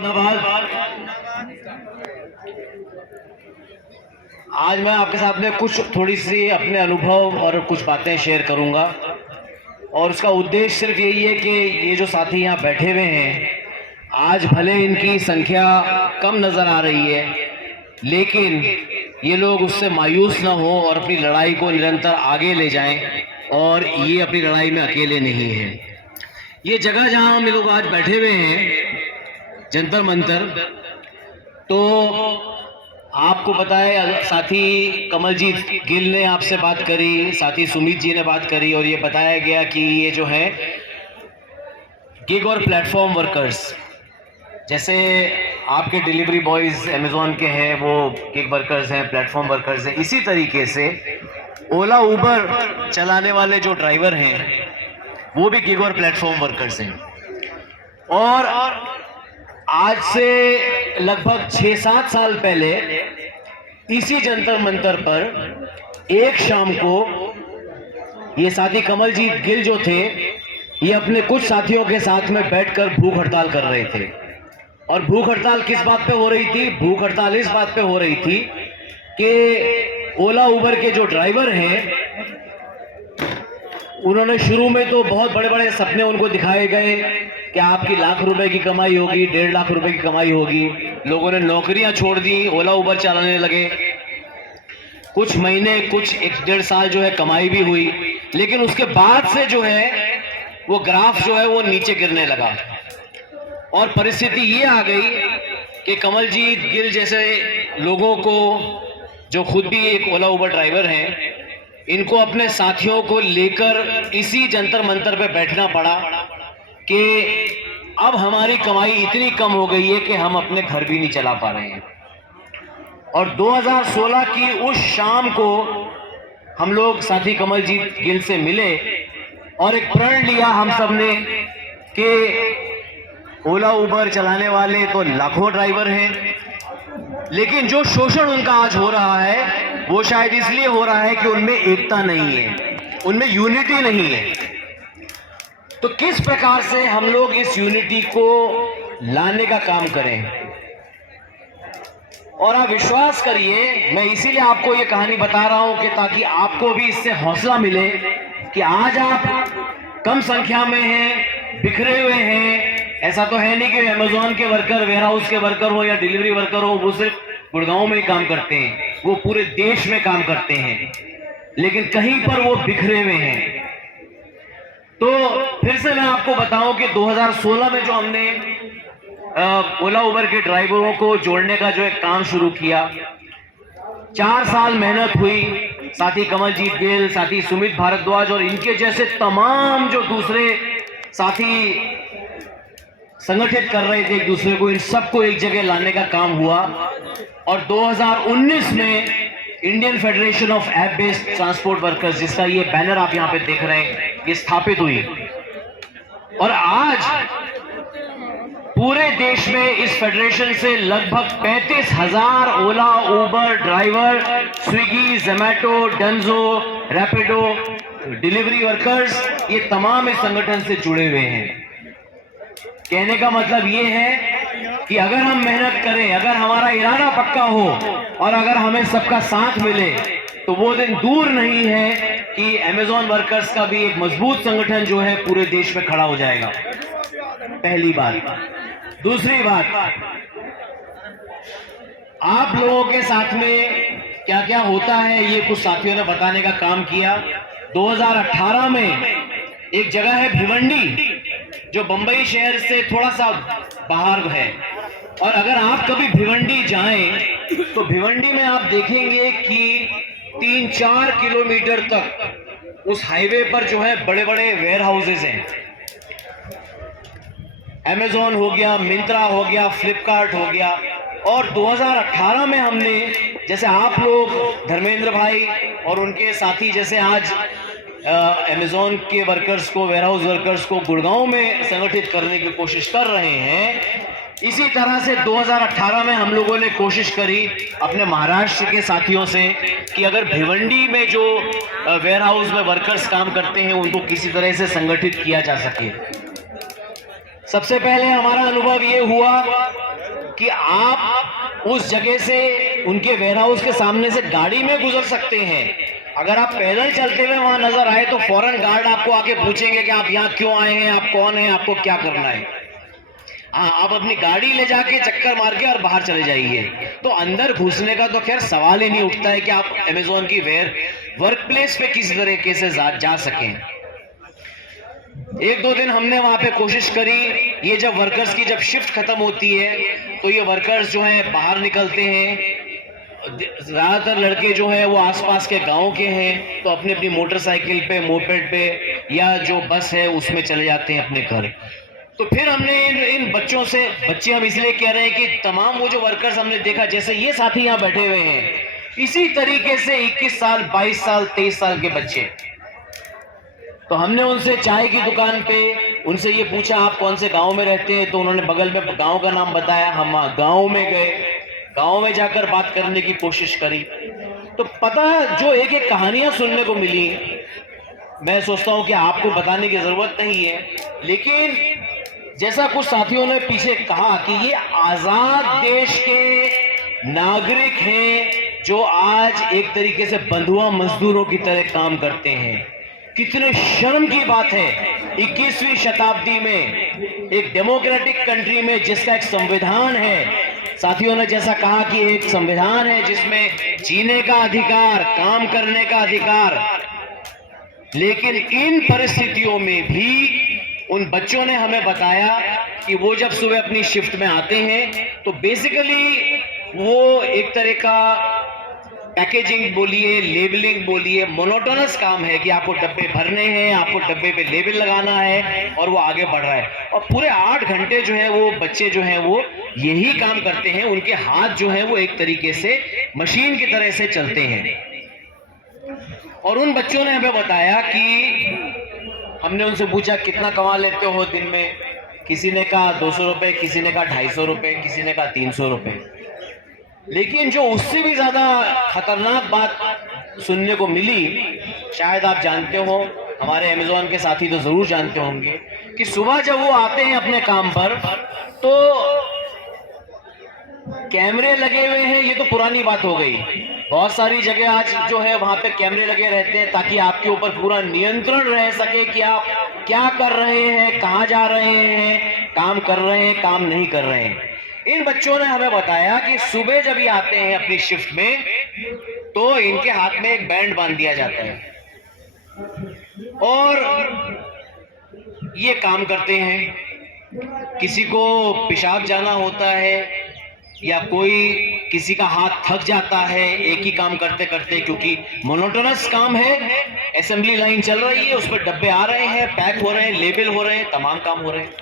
आज मैं आपके साथ में कुछ थोड़ी सी अपने अनुभव और कुछ बातें शेयर करूंगा और उसका उद्देश्य सिर्फ यही है कि ये जो साथी यहाँ बैठे हुए हैं, आज भले इनकी संख्या कम नज़र आ रही है, लेकिन ये लोग उससे मायूस ना हो और अपनी लड़ाई को निरंतर आगे ले जाएं और ये अपनी लड़ाई में अकेले नहीं हैं। ये जगह जहाँ हम लोग आज बैठे हुए हैं, जंतर मंतर, तो आपको पता है, साथी कमलजीत गिल ने आपसे बात करी, साथी सुमित जी ने बात करी और ये बताया गया कि ये जो है गिग और प्लेटफॉर्म वर्कर्स, जैसे आपके डिलीवरी बॉयज़ अमेज़ॉन के हैं वो गिग वर्कर्स हैं, प्लेटफॉर्म वर्कर्स हैं, इसी तरीके से ओला उबर चलाने वाले जो ड्राइवर हैं वो भी गिग और प्लेटफॉर्म वर्कर्स हैं। और आज से लगभग 6-7 साल पहले इसी जंतर मंतर पर एक शाम को ये साथी कमलजीत गिल जो थे, ये अपने कुछ साथियों के साथ में बैठकर भूख हड़ताल कर रहे थे। और भूख हड़ताल किस बात पे हो रही थी? भूख हड़ताल इस बात पे हो रही थी कि ओला उबर के जो ड्राइवर हैं, उन्होंने शुरू में तो बहुत बड़े बड़े सपने उनको दिखाए गए कि आपकी लाख रुपए की कमाई होगी, 1.5 लाख रुपए की कमाई होगी। लोगों ने नौकरियां छोड़ दी, ओला उबर चलाने लगे। कुछ महीने, कुछ 1-1.5 साल जो है कमाई भी हुई, लेकिन उसके बाद से जो है वो ग्राफ जो है वो नीचे गिरने लगा और परिस्थिति ये आ गई कि कमलजीत गिल जैसे लोगों को, जो खुद भी एक ओला उबर ड्राइवर हैं, इनको अपने साथियों को लेकर इसी जंतर मंतर पे बैठना पड़ा कि अब हमारी कमाई इतनी कम हो गई है कि हम अपने घर भी नहीं चला पा रहे हैं। और 2016 की उस शाम को हम लोग साथी कमलजीत गिल से मिले और एक प्रण लिया हम सब ने कि ओला उबर चलाने वाले तो लाखों ड्राइवर हैं, लेकिन जो शोषण उनका आज हो रहा है वो शायद इसलिए हो रहा है कि उनमें एकता नहीं है, उनमें यूनिटी नहीं है। तो किस प्रकार से हम लोग इस यूनिटी को लाने का काम करें? और आप विश्वास करिए, मैं इसीलिए आपको ये कहानी बता रहा हूं कि ताकि आपको भी इससे हौसला मिले कि आज आप कम संख्या में हैं, बिखरे हुए हैं। ऐसा तो है नहीं कि अमेज़ॉन के वर्कर, वेयर हाउस के वर्कर हो या डिलीवरी वर्कर हो, वो सिर्फ गुड़गांव में ही काम करते हैं, वो पूरे देश में काम करते हैं, लेकिन कहीं पर वो बिखरे हुए हैं। तो फिर से मैं आपको बताऊं कि 2016 में जो हमने ओला उबर के ड्राइवरों को जोड़ने का जो एक काम शुरू किया, 4 साल मेहनत हुई। साथी कमलजीत गिल, साथी सुमित भारद्वाज और इनके जैसे तमाम जो दूसरे साथी संगठित कर रहे थे एक दूसरे को, इन सबको एक जगह लाने का काम हुआ। और 2019 में Indian federation of app based transport workers, जिसका ये बैनर आप यहाँ पे देख रहे हैं, ये स्थापित हुई। और आज पूरे देश में इस फेडरेशन से लगभग 35,000 Ola Uber driver, Swiggy, Zomato, Dunzo, Rapido, delivery workers, ये तमाम इस संगठन से जुड़े हुए हैं। कहने का मतलब ये है कि अगर हम मेहनत करें, अगर हमारा इरादा पक्का हो और अगर हमें सबका साथ मिले, तो वो दिन दूर नहीं है कि अमेज़ॉन वर्कर्स का भी एक मजबूत संगठन जो है पूरे देश में खड़ा हो जाएगा। पहली बात। दूसरी बात, आप लोगों के साथ में क्या क्या होता है ये कुछ साथियों ने बताने का काम किया। 2018 में एक जगह है भिवंडी, जो बंबई शहर से थोड़ा सा बाहर है, और अगर आप कभी भिवंडी जाएं तो भिवंडी में आप देखेंगे कि 3-4 किलोमीटर तक उस हाईवे पर जो है बड़े बड़े वेयर हाउसेज हैं। अमेज़ॉन हो गया, मिंत्रा हो गया, फ्लिपकार्ट हो गया। और 2018 में हमने, जैसे आप लोग धर्मेंद्र भाई और उनके साथी जैसे आज अमेज़ॉन के वर्कर्स को, वेयर हाउस वर्कर्स को गुड़गांव में संगठित करने की कोशिश कर रहे हैं, इसी तरह से 2018 में हम लोगों ने कोशिश करी अपने महाराष्ट्र के साथियों से कि अगर भिवंडी में जो वेयर हाउस में वर्कर्स काम करते हैं उनको किसी तरह से संगठित किया जा सके। सबसे पहले हमारा अनुभव ये हुआ कि आप उस जगह से, उनके वेयर हाउस के सामने से गाड़ी में गुजर सकते हैं। अगर आप पैदल चलते हुए वहां नजर आए तो फौरन गार्ड आपको आके पूछेंगे कि आप यहाँ क्यों आए हैं, आप कौन हैं, आपको क्या करना है। हाँ, आप अपनी गाड़ी ले जाके चक्कर मार के और बाहर चले जाइए। तो अंदर घुसने का तो खैर सवाल ही नहीं उठता है कि आप अमेजोन की वर्क प्लेस पे किसी तरीके से जा सकें। एक दो दिन हमने वहां पे कोशिश करी। ये जब वर्कर्स की जब शिफ्ट खत्म होती है तो ये वर्कर्स जो हैं बाहर निकलते हैं। ज्यादातर लड़के जो हैं वो आसपास के गांव के हैं, तो अपनी अपनी मोटरसाइकिल पे, मोपेड पे या जो बस है उसमें चले जाते हैं अपने घर। तो फिर हमने इन बच्चों से, बच्चे हम इसलिए कह रहे हैं कि तमाम वो जो वर्कर्स हमने देखा, जैसे ये साथी यहाँ बैठे हुए हैं, इसी तरीके से 21 साल, 22 साल, 23 साल के बच्चे। तो हमने उनसे चाय की दुकान पे उनसे ये पूछा आप कौन से गांव में रहते हैं, तो उन्होंने बगल में गांव का नाम बताया। हम गांव में गए, गांव में जाकर बात करने की कोशिश करी। तो पता जो एक एक कहानियां सुनने को मिली, मैं सोचता हूं कि आपको बताने की जरूरत नहीं है, लेकिन जैसा कुछ साथियों ने पीछे कहा कि ये आजाद देश के नागरिक हैं जो आज एक तरीके से बंधुआ मजदूरों की तरह काम करते हैं। कितने शर्म की बात है 21वीं शताब्दी में एक डेमोक्रेटिक कंट्री में जिसका एक संविधान है। साथियों ने जैसा कहा कि एक संविधान है जिसमें जीने का अधिकार, काम करने का अधिकार, लेकिन इन परिस्थितियों में भी उन बच्चों ने हमें बताया कि वो जब सुबह अपनी शिफ्ट में आते हैं तो बेसिकली वो एक तरह का पैकेजिंग बोलिए, लेबलिंग बोलिए, मोनोटोनस काम है कि आपको डब्बे भरने हैं, आपको डब्बे पे लेबल लगाना है और वो आगे बढ़ रहा है। और पूरे 8 घंटे जो है वो बच्चे जो हैं वो यही काम करते हैं। उनके हाथ जो है वो एक तरीके से मशीन की तरह से चलते हैं। और उन बच्चों ने हमें बताया कि हमने उनसे पूछा कितना कमा लेते हो दिन में, किसी ने कहा 200 रुपए, किसी ने कहा 250 रुपए, किसी ने कहा 300 रुपए। लेकिन जो उससे भी ज्यादा खतरनाक बात सुनने को मिली, शायद आप जानते हो, हमारे अमेजोन के साथी तो जरूर जानते होंगे कि सुबह जब वो आते हैं अपने काम पर तो कैमरे लगे हुए हैं। ये तो पुरानी बात हो गई, बहुत सारी जगह आज जो है वहां पे कैमरे लगे रहते हैं ताकि आपके ऊपर पूरा नियंत्रण रह सके कि आप क्या कर रहे हैं, कहां जा रहे हैं, काम कर रहे हैं, काम नहीं कर रहे हैं। इन बच्चों ने हमें बताया कि सुबह जब ये आते हैं अपनी शिफ्ट में तो इनके हाथ में एक बैंड बांध दिया जाता है और ये काम करते हैं। किसी को पेशाब जाना होता है या कोई किसी का हाथ थक जाता है एक ही काम करते करते, क्योंकि मोनोटोनस काम है, असेंबली लाइन चल रही है, उस पर डब्बे आ रहे हैं, पैक हो रहे हैं, लेबल हो रहे हैं, तमाम काम हो रहे हैं।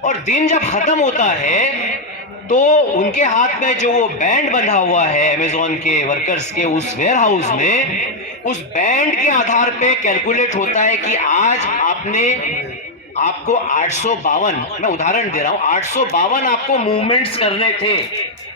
और दिन जब खत्म होता है तो उनके हाथ में जो वो बैंड बंधा हुआ है अमेजोन के वर्कर्स के उस वेयर हाउस में, उस बैंड के आधार पे कैलकुलेट होता है कि आज आपको 852, मैं उदाहरण दे रहा हूं, 852 आपको मूवमेंट्स करने थे,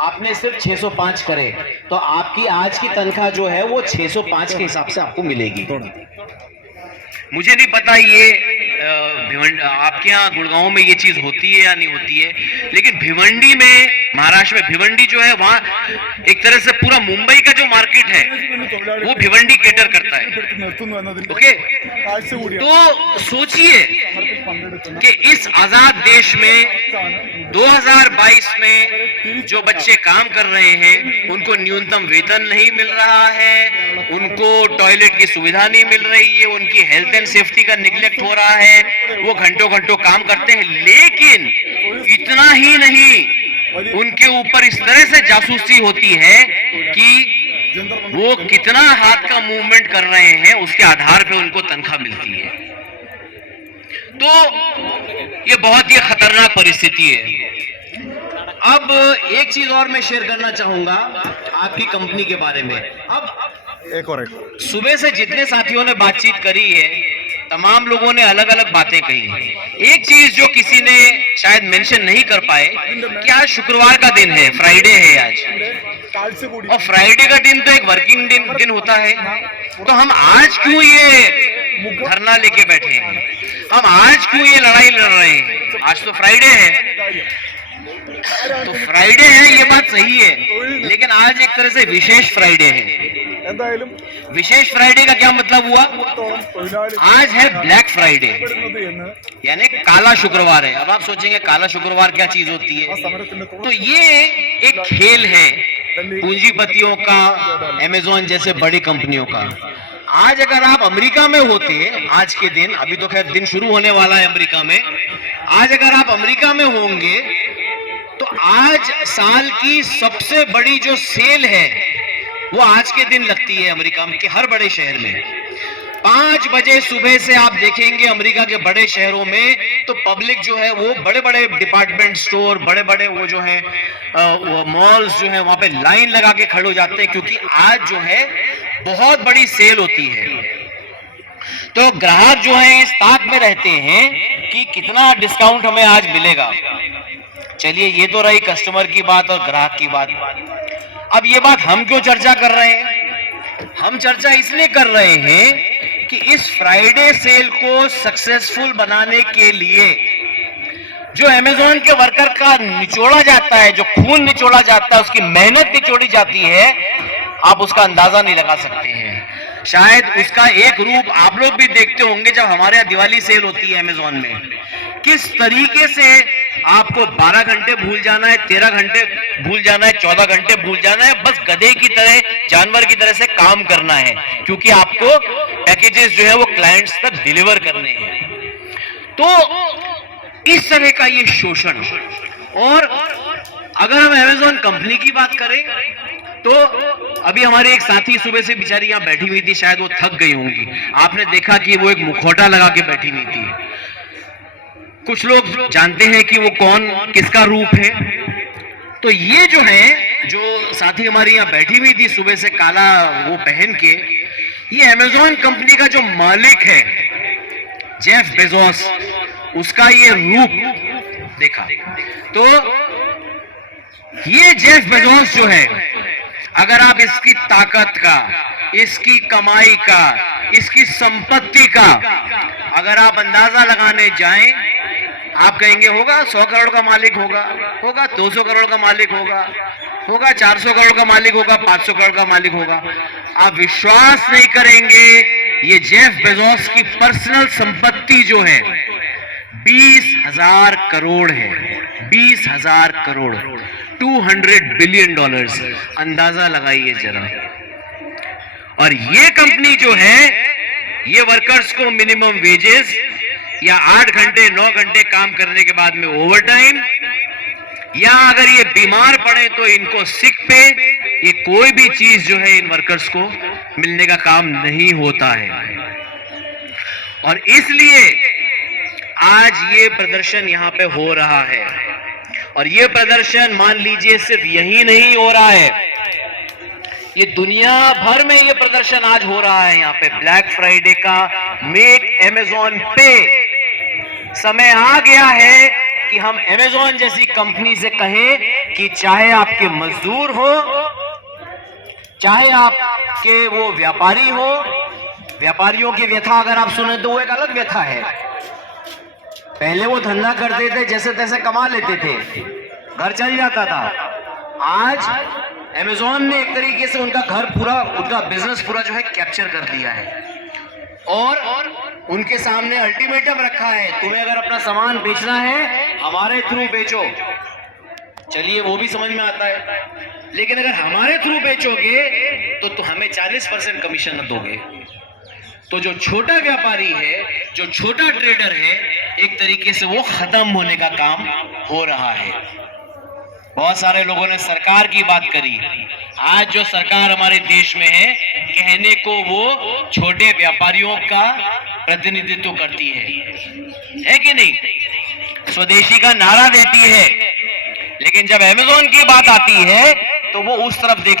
आपने सिर्फ 605 करे, तो आपकी आज की तनख्वाह जो है वो 605 के हिसाब से आपको मिलेगी। मुझे नहीं पता ये आपके यहाँ गुड़गांव में ये चीज होती है या नहीं होती है, लेकिन भिवंडी में, महाराष्ट्र में भिवंडी जो है वहाँ एक तरह से पूरा मुंबई का जो मार्केट है वो भिवंडी केटर करता है। ओके, तो सोचिए कि इस आजाद देश में 2022 में जो बच्चे काम कर रहे हैं उनको न्यूनतम वेतन नहीं मिल रहा है, उनको टॉयलेट की सुविधा नहीं मिल रही है, उनकी हेल्थ एंड सेफ्टी का निगलेक्ट हो रहा है, वो घंटों घंटों काम करते हैं। लेकिन इतना ही नहीं, उनके ऊपर इस तरह से जासूसी होती है कि वो कितना हाथ का मूवमेंट कर रहे हैं उसके आधार पे उनको तनख्वाह मिलती है। तो ये बहुत ही खतरनाक परिस्थिति है। अब एक चीज और मैं शेयर करना चाहूंगा आपकी कंपनी के बारे में। अब एक सुबह से जितने साथियों ने बातचीत करी है, तमाम लोगों ने अलग अलग बातें कही हैं। एक चीज जो किसी ने शायद मेंशन नहीं कर पाए कि आज शुक्रवार का दिन है, फ्राइडे है आज, और फ्राइडे का दिन तो एक वर्किंग दिन होता है। तो हम आज क्यों ये धरना लेके बैठे हैं, हम आज क्यों ये लड़ाई लड़ रहे हैं? आज तो फ्राइडे है। तो फ्राइडे है, ये बात सही है, लेकिन आज एक तरह से विशेष फ्राइडे है। विशेष फ्राइडे का क्या मतलब हुआ? आज है ब्लैक फ्राइडे, यानी काला शुक्रवार है। अब आप सोचेंगे काला शुक्रवार क्या चीज होती है? तो ये एक खेल है पूंजीपतियों का, अमेज़न जैसे बड़ी कंपनियों का। आज अगर आप अमेरिका में होते, आज के दिन, अभी तो खैर दिन शुरू होने वाला है अमेरिका में, आज अगर आप अमेरिका में होंगे तो आज साल की सबसे बड़ी जो सेल है वो आज के दिन लगती है अमेरिका के हर बड़े शहर में। 5 बजे सुबह से आप देखेंगे अमेरिका के बड़े शहरों में तो पब्लिक जो है वो बड़े बड़े डिपार्टमेंट स्टोर, बड़े बड़े वो जो है मॉल्स जो है वहां पे लाइन लगा के खड़े हो जाते हैं, क्योंकि आज जो है बहुत बड़ी सेल होती है। तो ग्राहक जो है इस ताक में रहते हैं कि कितना डिस्काउंट हमें आज मिलेगा। चलिए, ये तो रही कस्टमर की बात और ग्राहक की बात। अब ये बात हम क्यों चर्चा कर रहे हैं? हम चर्चा इसलिए कर रहे हैं कि इस फ्राइडे सेल को सक्सेसफुल बनाने के लिए जो अमेज़न के वर्कर का निचोड़ा जाता है, जो खून निचोड़ा जाता है, उसकी मेहनत निचोड़ी जाती है, आप उसका अंदाजा नहीं लगा सकते हैं। शायद उसका एक रूप आप लोग भी देखते होंगे जब हमारे यहाँ दिवाली सेल होती है अमेज़न में, किस तरीके से आपको 12 घंटे भूल जाना है, 13 घंटे भूल जाना है, 14 घंटे भूल जाना है, बस गधे की तरह, जानवर की तरह से काम करना है, क्योंकि आपको पैकेजेस जो है वो क्लाइंट्स तक डिलीवर करने हैं। तो इस तरह का ये शोषण। और अगर हम अमेज़न कंपनी की बात करें तो अभी हमारे एक साथी सुबह से बेचारी यहाँ बैठी हुई थी, शायद वो थक गई होंगी। आपने देखा कि वो एक मुखौटा लगा के बैठी हुई थी। कुछ लोग जानते हैं कि वो कौन, किसका रूप है। तो ये जो है, जो साथी हमारी यहाँ बैठी हुई थी सुबह से काला वो पहन के, ये अमेज़न कंपनी का जो मालिक है जेफ बेजोस, उसका ये रूप देखा। तो ये जेफ बेजोस जो है, अगर आप इसकी ताकत का, इसकी कमाई का, इसकी संपत्ति का अगर आप अंदाजा लगाने जाएं, आप कहेंगे होगा 100 करोड़ का मालिक होगा, होगा 200 करोड़ का मालिक होगा, होगा 400 करोड़ का मालिक होगा, 500 करोड़ का मालिक होगा। आप विश्वास नहीं करेंगे, ये जेफ बेजोस की पर्सनल संपत्ति जो है 20,000 करोड़ है। 20,000 करोड़, $200 बिलियन। अंदाजा लगाइए जरा। और ये कंपनी जो है, ये वर्कर्स को मिनिमम वेजेस या 8 घंटे 9 घंटे काम करने के बाद में ओवर टाइम, या अगर ये बीमार पड़े तो इनको सिक पे, ये कोई भी चीज जो है इन वर्कर्स को मिलने का काम नहीं होता है। और इसलिए आज ये प्रदर्शन यहां पे हो रहा है। और ये प्रदर्शन मान लीजिए सिर्फ यही नहीं हो रहा है, ये दुनिया भर में ये प्रदर्शन आज हो रहा है। यहाँ पे ब्लैक फ्राइडे का मेक अमेज़न पे समय आ गया है कि हम अमेज़न जैसी कंपनी से कहें कि चाहे आपके मजदूर हो, चाहे आपके वो व्यापारी हो, व्यापारियों की व्यथा अगर आप सुने तो वो एक अलग व्यथा है। पहले वो धंधा करते थे, जैसे तैसे कमा लेते थे, घर चल जाता था। आज अमेज़न ने एक तरीके से उनका घर पूरा, उनका बिजनेस पूरा जो है कैप्चर कर लिया है। और उनके सामने अल्टीमेटम रखा है, तुम्हें अगर अपना सामान बेचना है हमारे थ्रू बेचो। चलिए, वो भी समझ में आता है, लेकिन अगर हमारे थ्रू बेचोगे तो हमें 40% कमीशन दोगे। तो जो छोटा व्यापारी है, जो छोटा ट्रेडर है, एक तरीके से वो खत्म होने का काम हो रहा है। बहुत सारे लोगों ने सरकार की बात करी। आज जो सरकार हमारे देश में कहने को वो छोटे व्यापारियों का प्रतिनिधित्व करती है कि नहीं? स्वदेशी का नारा देती है, लेकिन जब अमेज़न की बात आती है तो वो उस तरफ देख